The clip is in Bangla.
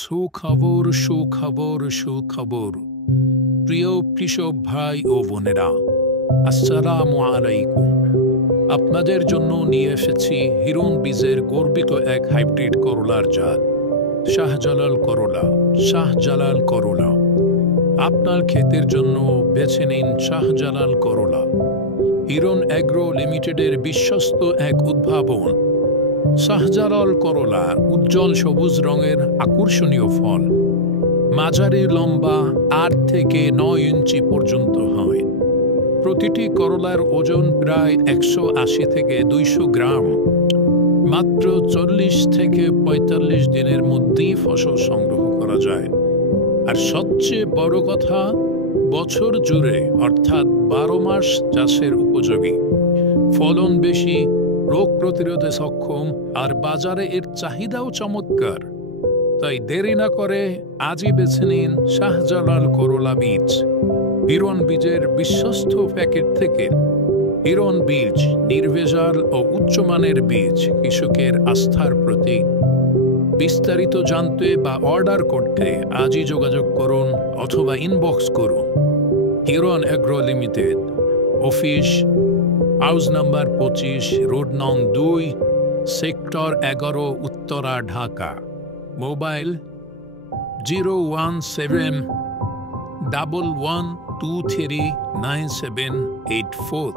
সুখবর সুখবর সুখবর প্রিয় কৃষক ভাই ও বোনেরা, আসসালামু আলাইকুম। আপনাদের জন্য নিয়ে এসেছি হিরন বীজের গর্বিত এক হাইব্রিড করলার জাত শাহজালাল করলা। শাহজালাল করলা আপনার ক্ষেতের জন্য বেছে নিন শাহজালাল করলা। হিরন অ্যাগ্রো লিমিটেডের বিশ্বস্ত এক উদ্ভাবন। শাহজালাল করলা উজ্জ্বল সবুজ রঙের আকর্ষণীয় ফল, মাঝারি লম্বা 8 থেকে 9 ইঞ্চি পর্যন্ত হয়। প্রতিটি করলার ওজন প্রায় 180 থেকে 200 গ্রাম। মাত্র 40 থেকে 45 দিনের মধ্যেই ফসল সংগ্রহ করা যায়। আর সবচেয়ে বড় কথা, বছর জুড়ে অর্থাৎ 12 মাস চাষের উপযোগী। ফলন বেশি, রোগ প্রতিরোধে সক্ষম, আর বাজারে এর চাহিদাও চমৎকার। তাই দেরি না করে আজই বেছে নিন শাহজালাল করলা বীজ। হিরন বীজের বিশ্বস্ত প্যাকেট থেকে। হিরন বীজ নির্ভেজাল ও উচ্চমানের বীজ, কৃষকের আস্থার প্রতীক। বিস্তারিত জানতে বা অর্ডার করতে আজই যোগাযোগ করুন অথবা ইনবক্স করুন। Hiron agro limited, office house number 25, road নং 2, সেক্টর 11, উত্তরা, ঢাকা। মোবাইল 01711239784।